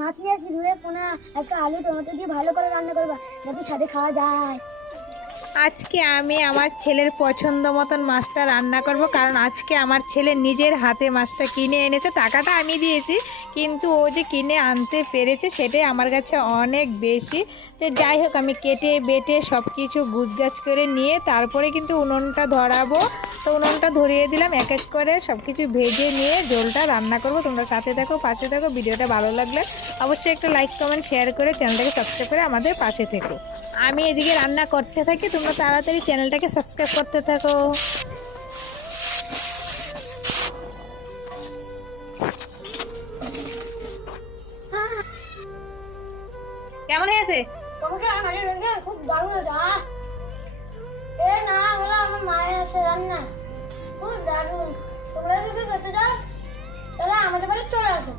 মাছ নিয়ে আসি ধুয়ে পোনা আজকে আলু টমেটো দিয়ে ভালো করে রান্না করবা যাতে ছাদে খাওয়া যায়। আজকে আমি আমার ছেলের পছন্দ মতন মাছটা রান্না করব, কারণ আজকে আমার ছেলে নিজের হাতে মাছটা কিনে এনেছে। টাকাটা আমি দিয়েছি, কিন্তু ও যে কিনে আনতে পেরেছে সেটাই আমার কাছে অনেক বেশি। তো যাই হোক, আমি কেটে বেটে সব কিছু গুছগাছ করে নিয়ে তারপরে কিন্তু উনুনটা ধরাবো। তো উনুনটা ধরিয়ে দিলাম, এক এক করে সব কিছু ভেজে নিয়ে ঝোলটা রান্না করব। তোমরা সাথে থাকো, পাশে থাকো। ভিডিওটা ভালো লাগলে অবশ্যই একটা লাইক কমেন্ট শেয়ার করে চ্যানেলটাকে সাবস্ক্রাইব করে আমাদের পাশে থেকো। আমি এদিকে রান্না করতে থাকি, তোমরা তাড়াতাড়ি চ্যানেলটাকে সাবস্ক্রাইব করতে থাকো। কেমন হয়েছে? টমেটো আর মাছের ঝোলটা খুব দারুণ হয়েছে। এ না হলো আমার মায়ের হাতে রান্না খুব দারুণ। তোমরা যদি খেতে চাও তাহলে আমাদের বাড়ি চলে আসো।